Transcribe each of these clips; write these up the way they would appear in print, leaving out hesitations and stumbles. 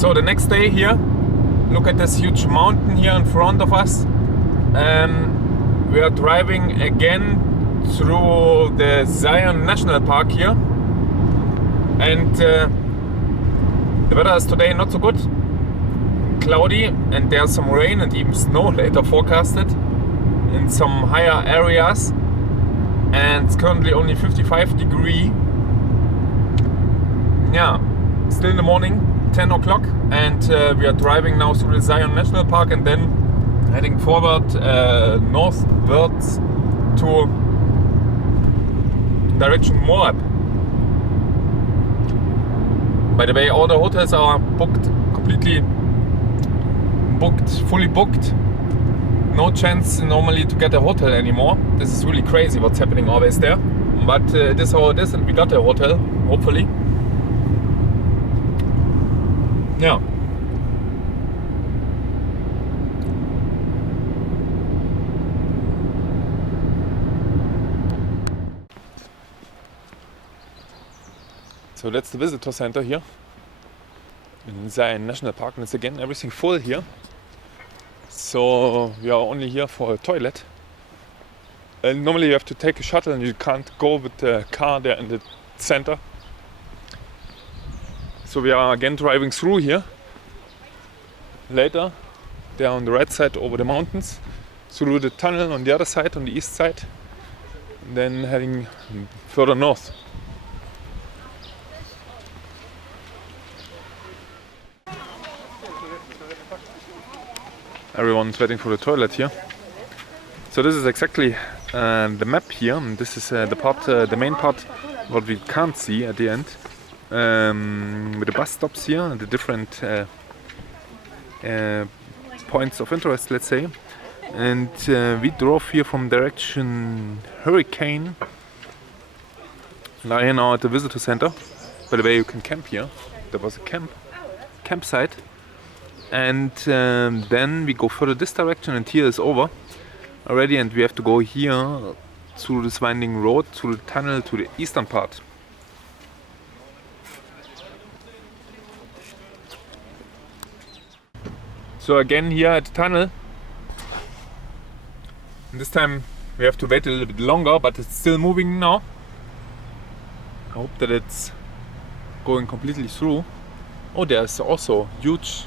So the next day here, look at this huge mountain here in front of us. We are driving again through the Zion National Park here, and the weather is today not so good, cloudy, and there's some rain and even snow later forecasted in some higher areas, and it's currently only 55 degrees. Yeah, still in the morning, 10 o'clock, and we are driving now through the Zion National Park and then heading forward northwards to direction Moab. By the way, all the hotels are booked, completely booked, fully booked. No chance normally to get a hotel anymore. This is really crazy what's happening always there. But this is how it is, and we got a hotel, hopefully. Yeah. So that's the visitor center here in Zion National Park, and it's again everything full here. So we are only here for a toilet. And normally you have to take a shuttle and you can't go with the car there in the center. So we are again driving through here. Later, there on the right side over the mountains, through the tunnel on the other side, on the east side, and then heading further north. Everyone's waiting for the toilet here. So this is exactly the map here, and this is the main part what we can't see at the end, with the bus stops here and the different points of interest, let's say. And we drove here from direction Hurricane. Now here now at the visitor center. By the way, you can camp here. There was a campsite. And then we go further this direction, and here is over already, and we have to go here through this winding road, through the tunnel to the eastern part. So again here at the tunnel, and this time we have to wait a little bit longer, but it's still moving now. I hope that it's going completely through. Oh, there's also huge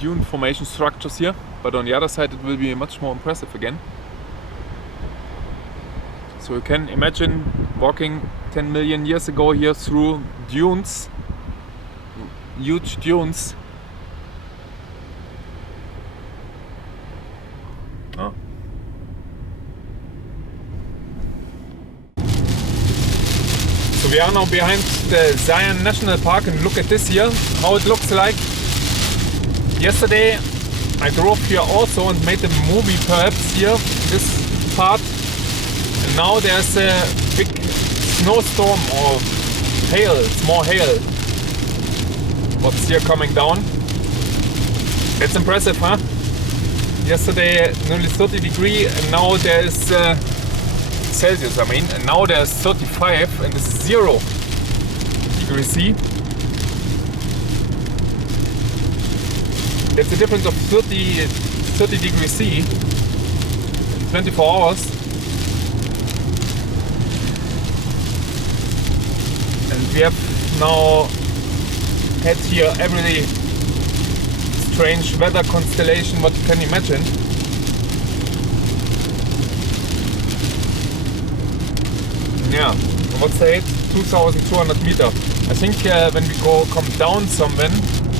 dune formation structures here, but on the other side it will be much more impressive again. So you can imagine walking 10 million years ago here through dunes, huge dunes. Oh. So we are now behind the Zion National Park, and look at this here, how it looks like. Yesterday I drove here also and made a movie perhaps here, this part, and now there's a big snowstorm or hail, it's more hail what's here coming down. It's impressive, huh? Yesterday nearly 30 degrees and now there's Celsius, I mean, and now there's 35 and it's 0 degrees C. It's a difference of 30 degrees C in 24 hours. And we have now had here every strange weather constellation what you can imagine. Yeah, what's the height? 2,200 meters. I think when we come down somewhere,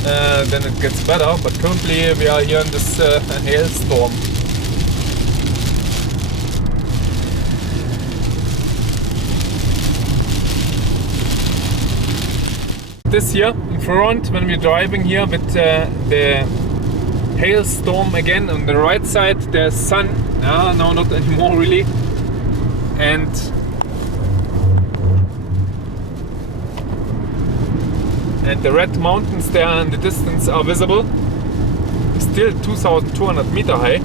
then it gets better, but currently we are here in this hailstorm. This here in front, when we're driving here with the hailstorm again, on the right side there's sun, no, not anymore really, and the red mountains there in the distance are visible. Still 2,200 meters high.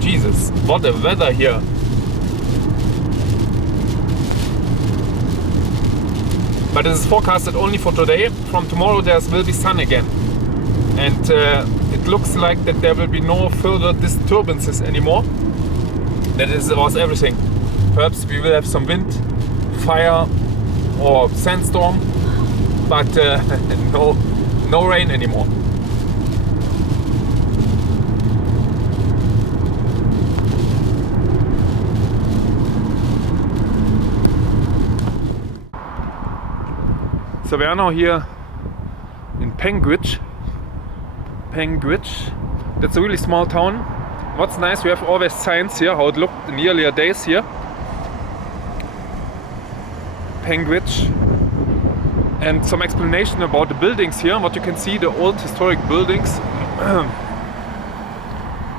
Jesus, what a weather here. but this is forecasted only for today. From tomorrow there will be sun again, and it looks like that there will be no further disturbances anymore. That was everything. Perhaps we will have some wind, fire or sandstorm, but no rain anymore. So we are now here in Penguich. That's a really small town. What's nice, we have always signs here, how it looked in the earlier days here. Penguich. And some explanation about the buildings here, what you can see, the old historic buildings.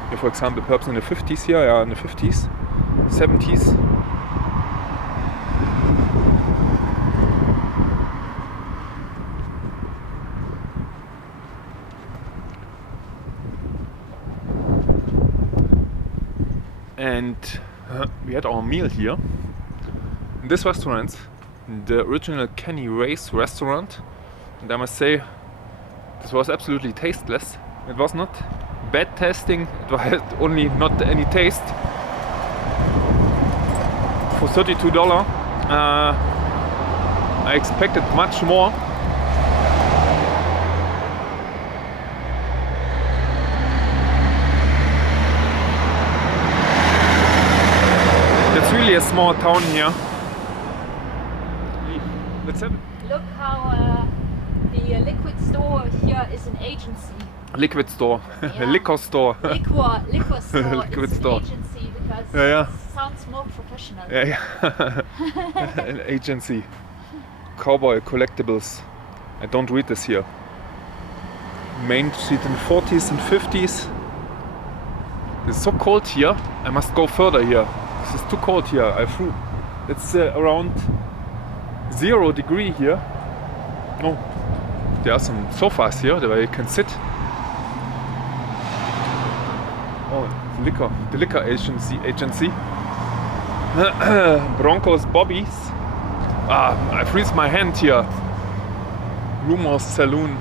Here, for example, perhaps in the 50s here, yeah, in the 50s, 70s. And we had our meal here in this restaurant, the original Kenny Ray's restaurant, and I must say this was absolutely tasteless. It was not bad tasting, it had only not any taste. For $32 I expected much more. It's really a small town here. Let's have it. Look how the liquid store here is an agency. Liquid store. Yeah. Liquor store. Liquor store Liquid is store. an agency because Yeah. it sounds more professional. Yeah. An agency. Cowboy collectibles. I don't read this here. Main Street in the 40s and 50s. It's so cold here. I must go further here. This is too cold here. It's around 0 degree here. Oh, there are some sofas here where you can sit. Oh, the liquor agency. Broncos Bobbies. I freeze my hand here. Rumors Salon.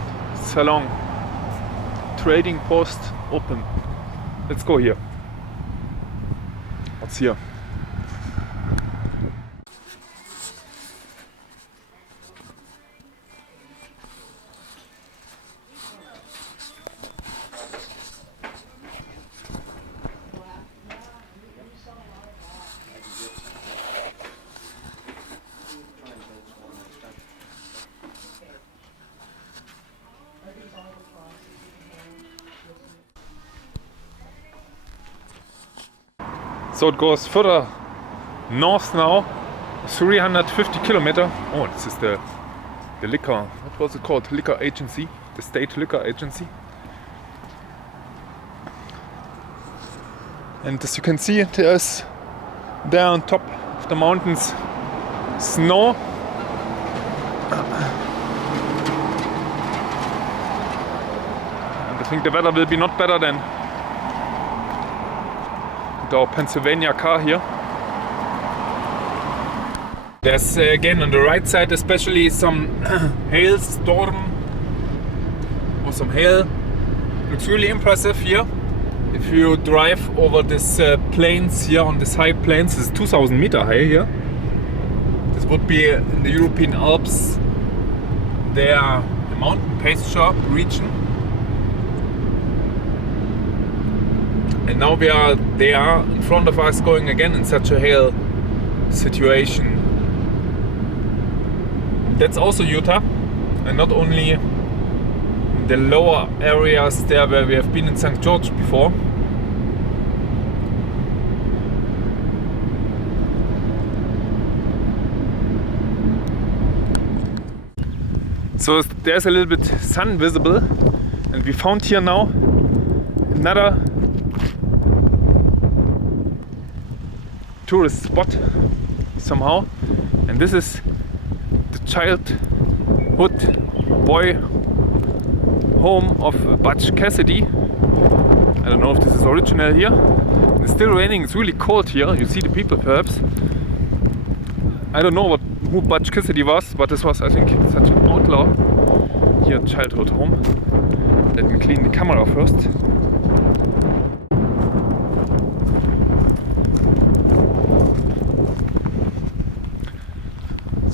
Trading post open. Let's go here. What's here? So it goes further north now, 350 kilometers. Oh, this is the liquor, what was it called? Liquor agency, the state liquor agency. And as you can see, there's there on top of the mountains snow. And I think the weather will be not better than our Pennsylvania car here. There's again on the right side especially some hailstorm or some hail. Looks really impressive here. If you drive over this plains here on this high plains, this is 2000 meter high here. This would be in the European Alps, there the mountain pasture region. And now we are there in front of us going again in such a hail situation. That's also Utah, and not only the lower areas there where we have been in St. George before. So there's a little bit sun visible, and we found here now another tourist spot somehow, and this is the childhood boy home of Butch Cassidy. I don't know if this is original here. It's still raining, it's really cold here. You see the people perhaps. I don't know who Butch Cassidy was, but this was, I think, such an outlaw here at childhood home. Let me clean the camera first.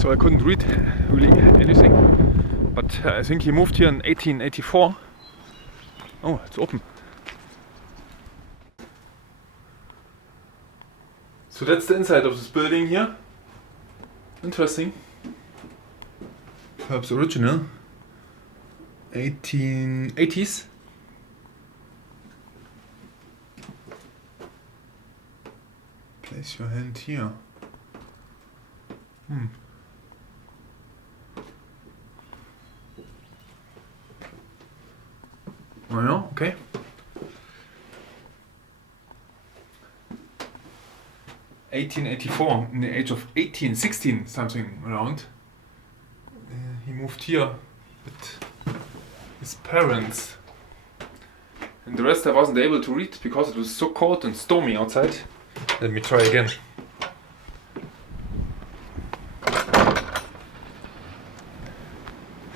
So I couldn't read really anything, but I think he moved here in 1884. Oh, it's open. So that's the inside of this building here. Interesting. Perhaps original. 1880s. Place your hand here. Oh yeah, okay. (1884), in the age of 16 something around. He moved here with his parents. And the rest I wasn't able to read because it was so cold and stormy outside. Let me try again.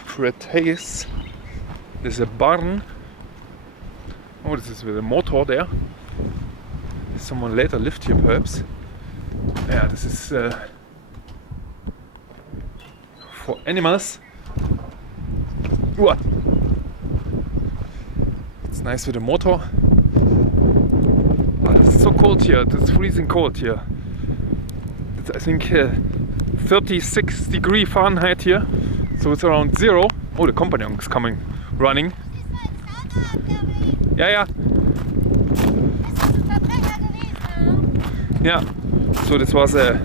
Plateaus. There's a barn. Oh, this is with a motor there. Someone later lived here, perhaps. Yeah, this is for animals. What? It's nice with a motor. Oh, it's so cold here. It's freezing cold here. It's, I think, 36 degrees Fahrenheit here. So it's around 0. Oh, the companion is coming, running. Yeah. Yeah. So this was a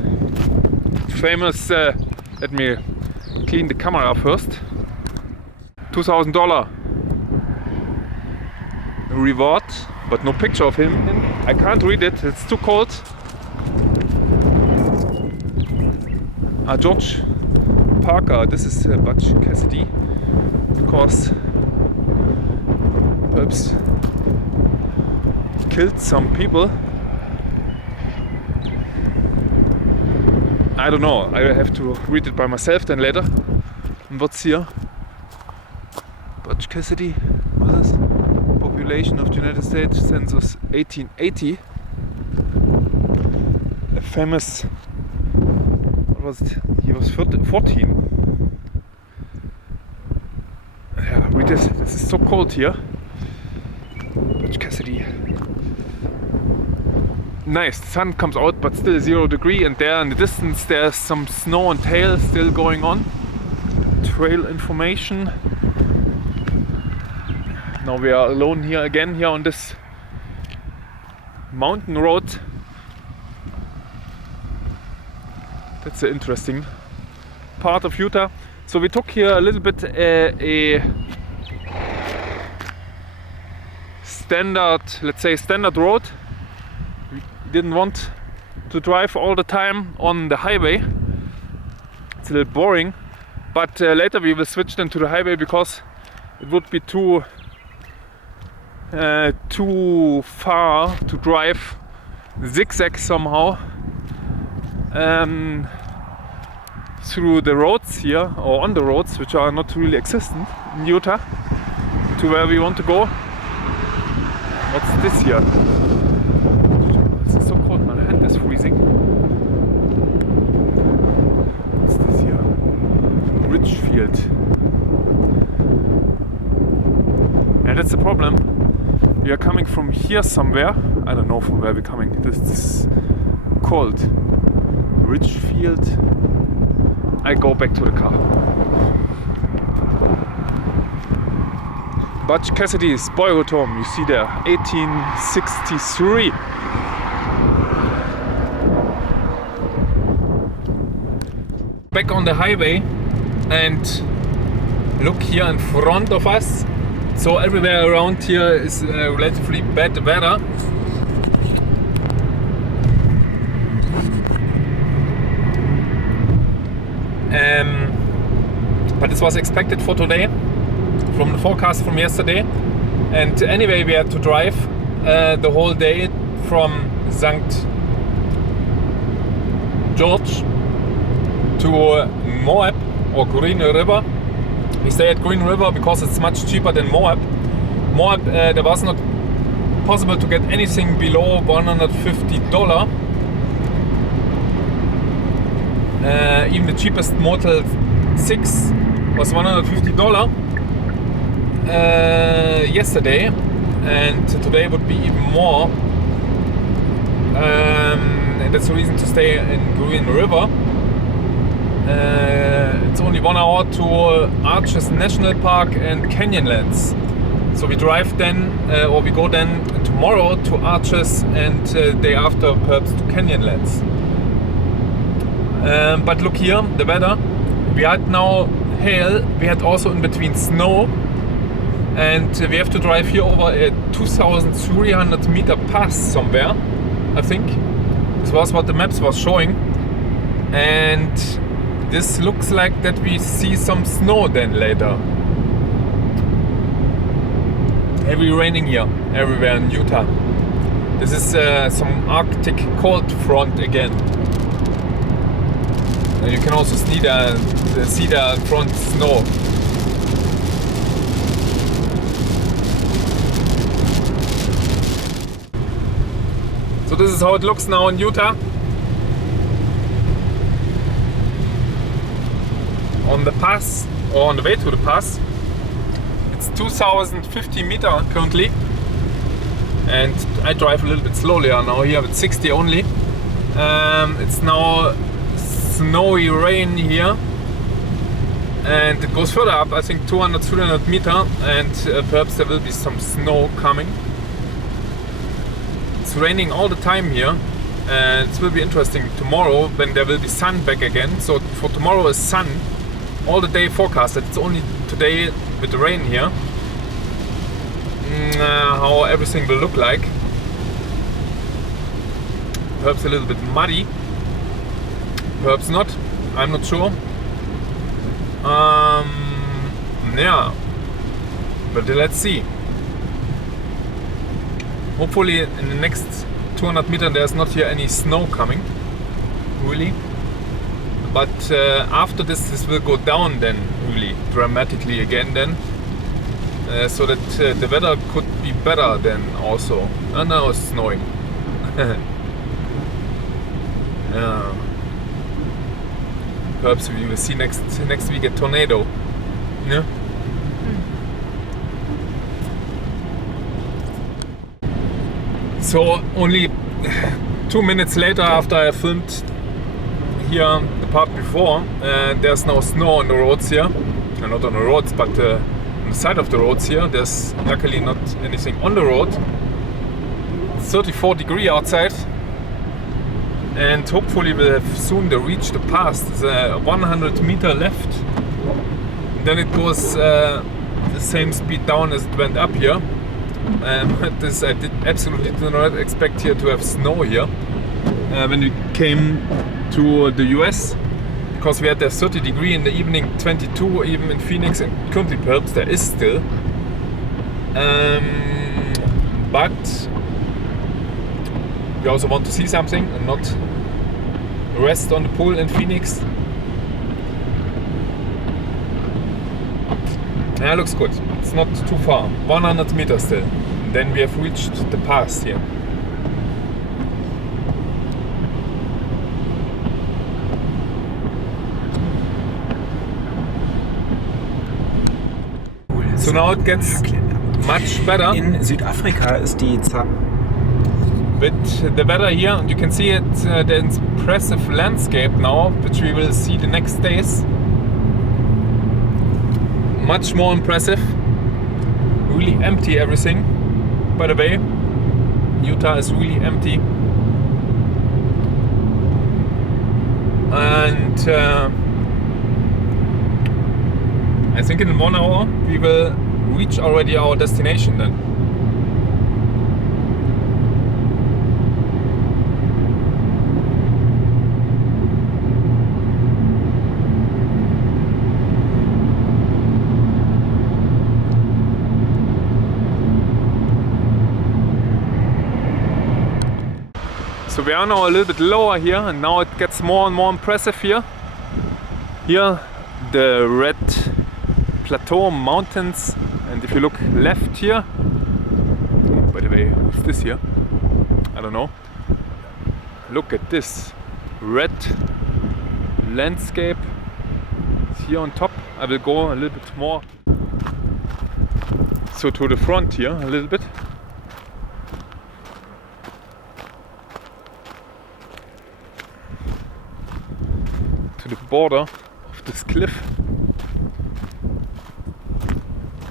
famous. Let me clean the camera first. $2,000 reward, but no picture of him. I can't read it. It's too cold. George Parker. This is Butch Cassidy, because perhaps killed some people. I don't know. I have to read it by myself then later. And what's here? Butch Cassidy. What is this? Population of the United States census 1880. A famous. What was it? He was 14. Yeah, read this. This is so cold here. Butch Cassidy. Nice, the sun comes out, but still 0 degrees, and there in the distance there's some snow and hail still going on. Trail information. Now we are alone here again, here on this mountain road. That's an interesting part of Utah. So we took here a little bit a standard, let's say standard road. We didn't want to drive all the time on the highway. It's a little boring, but later we will switch then to the highway because it would be too far to drive zigzag somehow through the roads here, or on the roads which are not really existent in Utah, to where we want to go. What's this here? It's so cold, my hand is freezing. What's this here? Richfield. Yeah, that's the problem. We are coming from here somewhere. I don't know from where we're coming. This is cold. Richfield. I go back to the car. Butch Cassidy's boyhood home, you see there, 1863. Back on the highway, and look here in front of us. So everywhere around here is relatively bad weather. But this was expected for today from the forecast from yesterday. And anyway, we had to drive the whole day from St. George to Moab or Green River. We stay at Green River because it's much cheaper than Moab. Moab, there was not possible to get anything below $150. Even the cheapest Motel 6 was $150 yesterday, and today would be even more. And that's the reason to stay in Green River. It's only 1 hour to Arches National Park and Canyonlands. So we drive then, or we go then tomorrow to Arches and day after perhaps to Canyonlands. But look here, the weather. We had now hail, we had also in between snow, and we have to drive here over a 2,300 meter pass somewhere, I think. This was what the maps was showing. And this looks like that we see some snow then later. Heavy raining here, everywhere in Utah. This is some Arctic cold front again. And you can also see the front snow. So this is how it looks now in Utah. On the pass, or on the way to the pass. It's 2,050 meters currently. And I drive a little bit slowly now here with 60 only. It's now snowy rain here. And it goes further up, I think 200, 300 meters. And perhaps there will be some snow coming. It's raining all the time here. And it will be interesting tomorrow when there will be sun back again. So for tomorrow is sun. All the day forecasted. It's only today with the rain here. How everything will look like. Perhaps a little bit muddy. Perhaps not. I'm not sure. Yeah. But let's see. Hopefully in the next 200 meters there's not here any snow coming. Really. But after this will go down then really dramatically again then. So that the weather could be better then also. And now it's snowing. Yeah. Perhaps we will see next week a tornado. Yeah. So only 2 minutes later after I filmed here the part before, there's now snow on the roads here. Not on the roads, but on the side of the roads here. There's luckily not anything on the road. It's 34 degrees outside. And hopefully we'll have soon reach the pass. There's 100 meters left. And then it goes the same speed down as it went up here. But this I absolutely did not expect here to have snow here. When we came to the US, because we had there 30 degrees in the evening, 22 even in Phoenix, and currently perhaps there is still. But we also want to see something and not rest on the pool in Phoenix. Yeah, looks good. It's not too far. 100 meters still. And then we have reached the pass here. So now it gets much better. In Südafrika ist die Zahl. With the weather here, you can see it, the impressive landscape now, which we will see the next days. Much more impressive. Really empty everything. By the way, Utah is really empty. And I think in 1 hour we will reach already our destination then. So we are now a little bit lower here, and now it gets more and more impressive here. Here the red Plateau Mountains, and if you look left here, by the way, what's this here? I don't know. Look at this red landscape. It's here on top. I will go a little bit more. So to the front here a little bit. To the border of this cliff.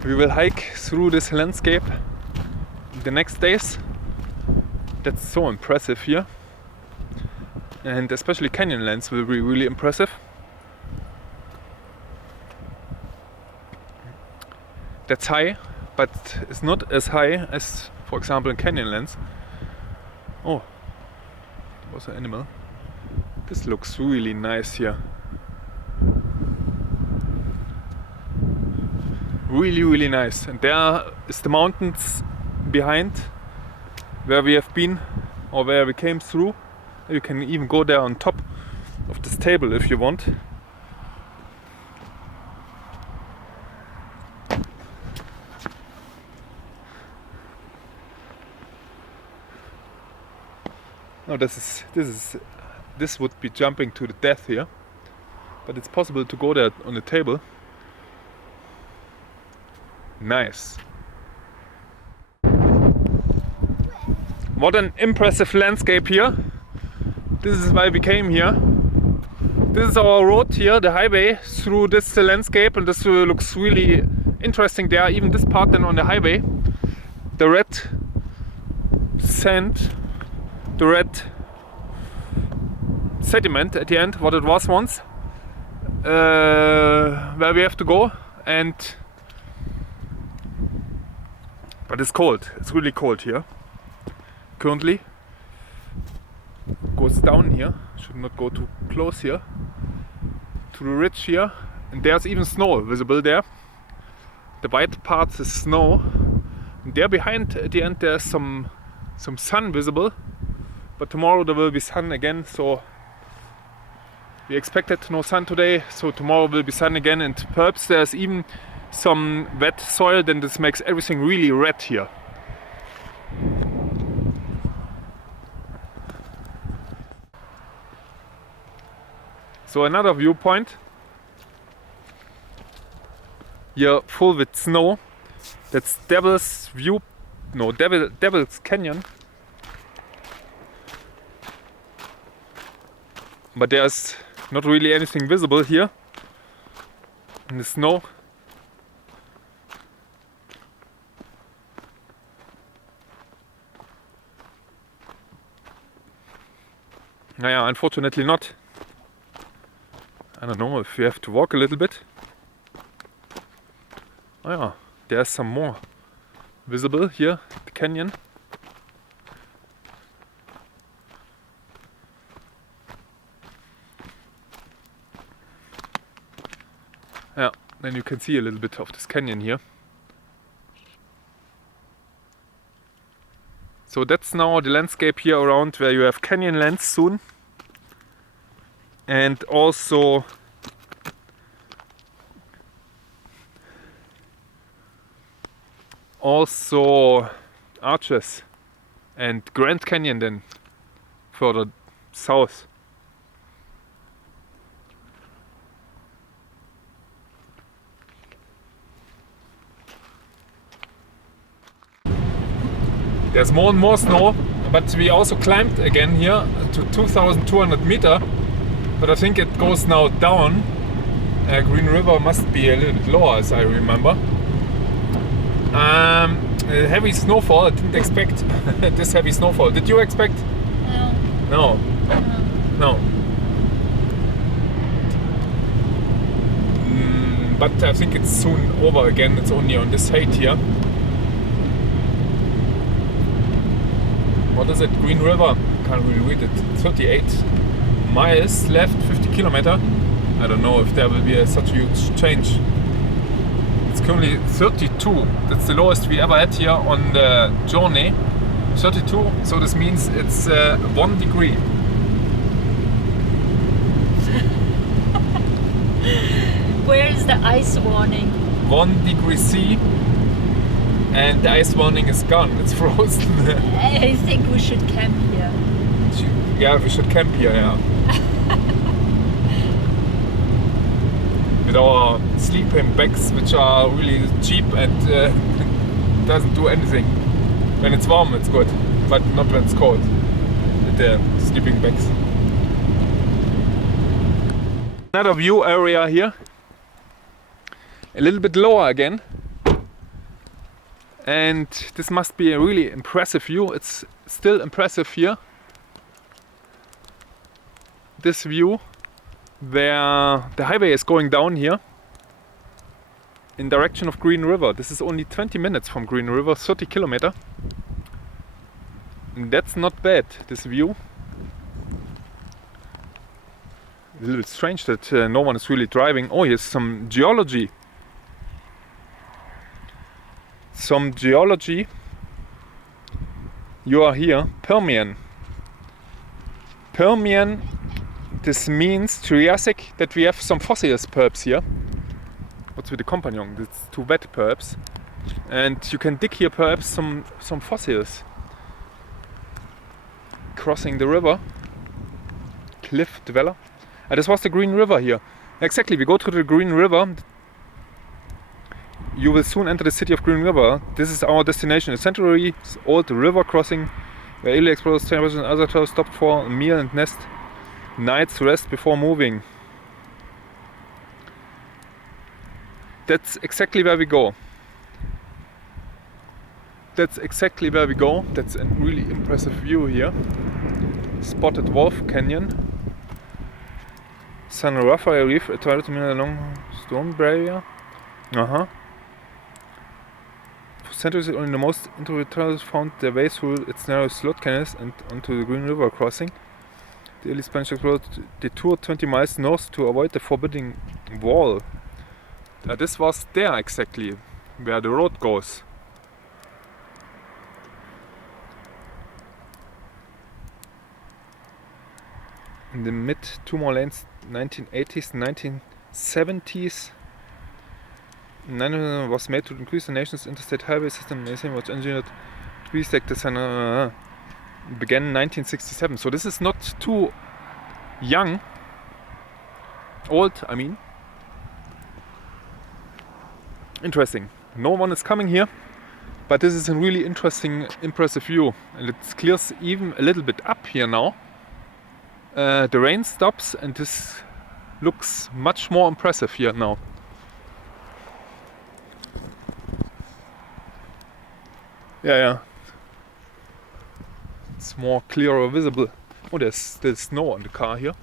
We will hike through this landscape the next days. That's so impressive here. And especially Canyonlands will be really impressive. That's high, but it's not as high as, for example, in Canyonlands. Oh, there was an animal. This looks really nice here. Really, really nice. And there is the mountains behind where we have been, or where we came through. You can even go there on top of this table if you want. No, this would be jumping to the death here, but it's possible to go there on the table. Nice. What an impressive landscape here. This is why we came here. This is our road here, the highway through this landscape, and this looks really interesting there. Even this part then on the highway, the red sand, the red sediment at the end, what it was once, where we have to go. And but it's cold. It's really cold here currently. Goes down here. Should not go too close here to the ridge here, and there's even snow visible there. The white parts is snow, and there behind at the end there's some sun visible, but tomorrow there will be sun again. So we expected no sun today, so tomorrow will be sun again, and perhaps there's even some wet soil. Then this makes everything really red here. So another viewpoint here, full with snow. That's Devil's Canyon. But there's not really anything visible here in the snow. Naja, unfortunately not. I don't know if you have to walk a little bit. Oh yeah, there's some more visible here, the canyon. Yeah, then you can see a little bit of this canyon here. So that's now the landscape here around where you have Canyonlands soon. And also Arches and Grand Canyon then further south. There's more and more snow, but we also climbed again here to 2,200 meters. But I think it goes now down. Green River must be a little bit lower, as I remember. Heavy snowfall. I didn't expect this heavy snowfall. Did you expect? No. No. But I think it's soon over again. It's only on this height here. What is it? Green River. Can't really read it. 38 miles left, 50 kilometers. I don't know if there will be such a huge change. It's currently 32. That's the lowest we ever had here on the journey. 32. So this means it's 1 degree. Where is the ice warning? 1 degree C, and the ice warning is gone. It's frozen. I think we should camp here. Yeah, we should camp here, yeah. With our sleeping bags, which are really cheap and doesn't do anything. When it's warm, it's good, but not when it's cold. With the sleeping bags. Another view area here. A little bit lower again. And this must be a really impressive view. It's still impressive here. This view where the highway is going down here in direction of Green River. This is only 20 minutes from Green River, 30 kilometers. And that's not bad, this view. A little bit strange that no one is really driving. Oh, here's some geology. Some geology. You are here, Permian. Permian. This means Triassic, that we have some fossils perhaps here. What's with the companion? It's too wet perhaps. And you can dig here perhaps some fossils. Crossing the river. Cliff dweller. And this was the Green River here. Exactly, we go through the Green River. You will soon enter the city of Green River. This is our destination. A century-old river crossing where early explorers, travelers and other travelers stopped for a meal and night's rest before moving. That's exactly where we go. That's exactly where we go. That's a really impressive view here. Spotted Wolf Canyon. San Rafael Reef, a toilet terminal along storm barrier. For centuries, only the most introverted travelers found their way through its narrow slot canyons and onto the Green River crossing. The early Spanish explorers detoured 20 miles north to avoid the forbidding wall. This was there exactly, where the road goes. In the mid two more lanes, 1980s, 1970s. None was made to increase the nation's interstate highway system. Amazing was engineered to restate the San began in 1967. So this is not too old, I mean. Interesting. No one is coming here, but this is a really interesting, impressive view. And it clears even a little bit up here now. The rain stops and this looks much more impressive here now. Yeah. It's more clearer visible. Oh, there's still snow on the car here.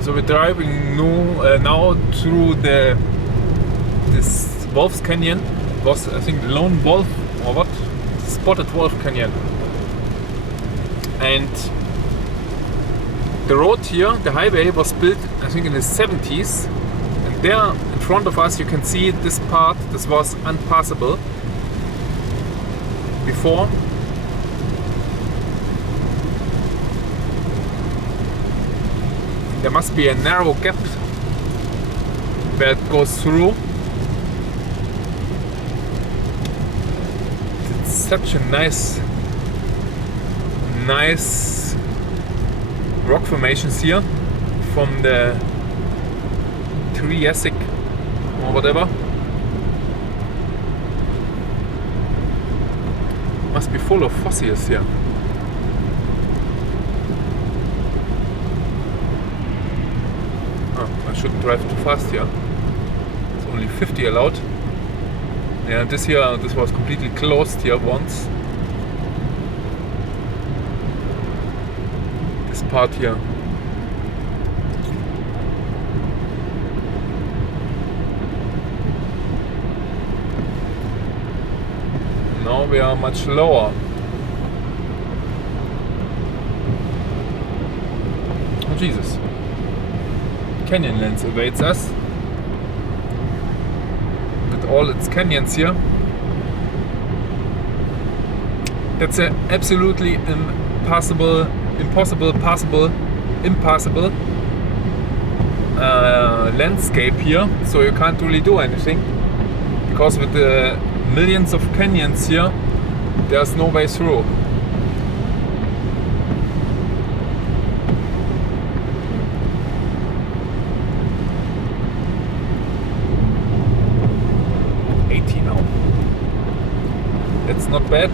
So we're driving now through this Wolf's Canyon. It was, I think, Lone Wolf or what? Spotted Wolf Canyon. And the road here, the highway, was built, I think, in the 70s. And there in front of us you can see this part. This was unpassable before. There must be a narrow gap where it goes through. It's such a nice rock formations here from the Triassic or whatever. Must be full of fossils here. I shouldn't drive too fast here. It's only 50 allowed. Yeah, this was completely closed here once. This part here. Now we are much lower. Oh Jesus. Canyonlands awaits us with all its canyons here. That's an absolutely impassable landscape here, so you can't really do anything. Because with the millions of canyons here, there's no way through. It's not bad.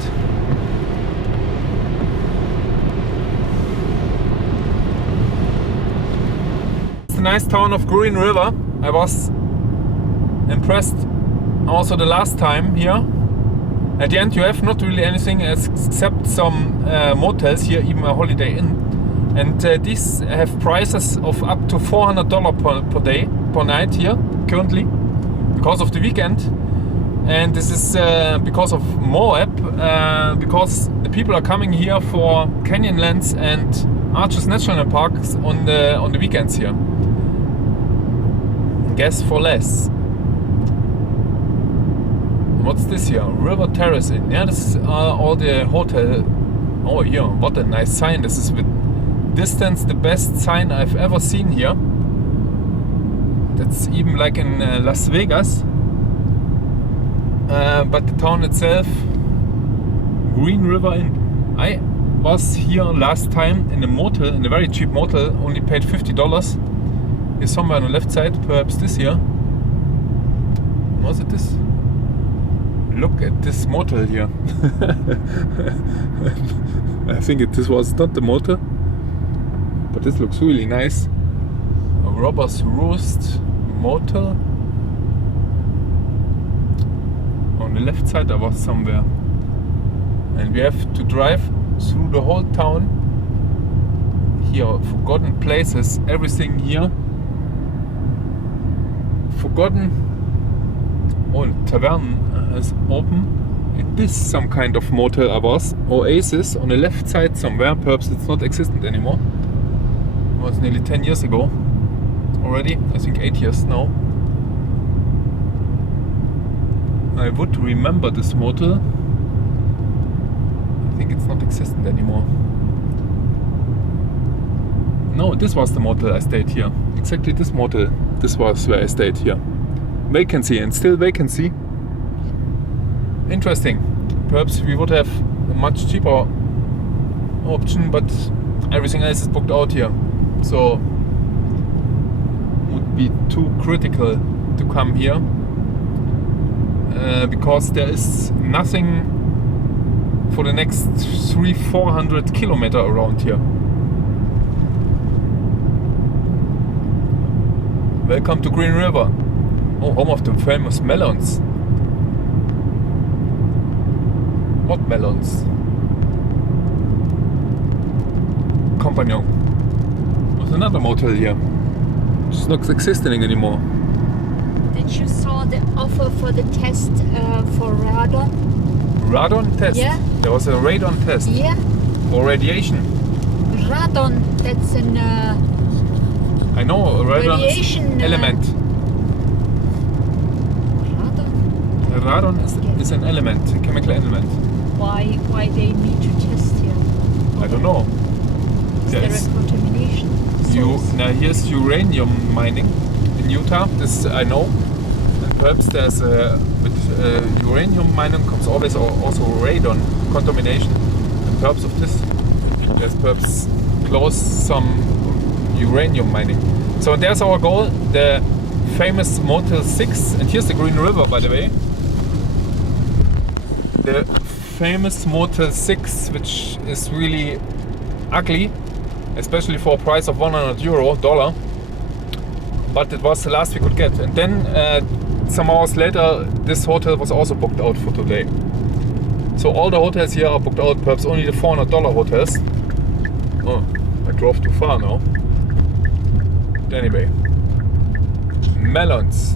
It's a nice town of Green River. I was impressed also the last time here. At the end you have not really anything except some motels here, even a Holiday Inn. And these have prices of up to $400 per night here currently because of the weekend. And this is because of Moab, because the people are coming here for Canyonlands and Arches National Parks on the weekends here. Guess for less. What's this here? River Terrace Inn. Yeah, this is all the hotel. Oh, here, what a nice sign. This is with distance the best sign I've ever seen here. That's even like in Las Vegas. But the town itself, Green River Inn. I was here last time in a motel, in a very cheap motel, only paid $50. Here's somewhere on the left side, perhaps this here. Was it this? Look at this motel here. I think this was not the motel, but this looks really nice. A Robber's Roost Motel. On the left side there was somewhere, and we have to drive through the whole town here. Forgotten places, everything here forgotten. Oh, tavern is open. It is some kind of motel. I was Oasis on the left side somewhere. Perhaps it's not existent anymore. It was nearly 10 years ago already. I think 8 years now. I would remember this motel. I think it's not existent anymore. No, this was the motel I stayed here. Exactly this motel. This was where I stayed here. Vacancy, and still vacancy. Interesting. Perhaps we would have a much cheaper option, but everything else is booked out here. So would be too critical to come here. Because there is nothing for the next 300-400 kilometers around here. Welcome to Green River. Oh, home of the famous melons. What melons? Compagnon. There's another motel here. It's not existing anymore. Did you saw the offer for the test for radon? Radon test? Yeah. There was a radon test. Yeah. For radiation. Radon, that's an I know, radon radiation element. Radon? Radon is an element, a chemical element. Why they need to test here? I don't know. Is there a contamination? Now here's uranium mining in Utah. This I know. And perhaps there's with uranium mining comes always also radon contamination. And perhaps of this, there's perhaps close some uranium mining. So there's our goal, the famous Motel 6. And here's the Green River, by the way. The famous Motel 6, which is really ugly, especially for a price of $100. But it was the last we could get. And then some hours later, this hotel was also booked out for today. So all the hotels here are booked out, perhaps only the $400 hotels. Oh, I drove too far now. Anyway, melons.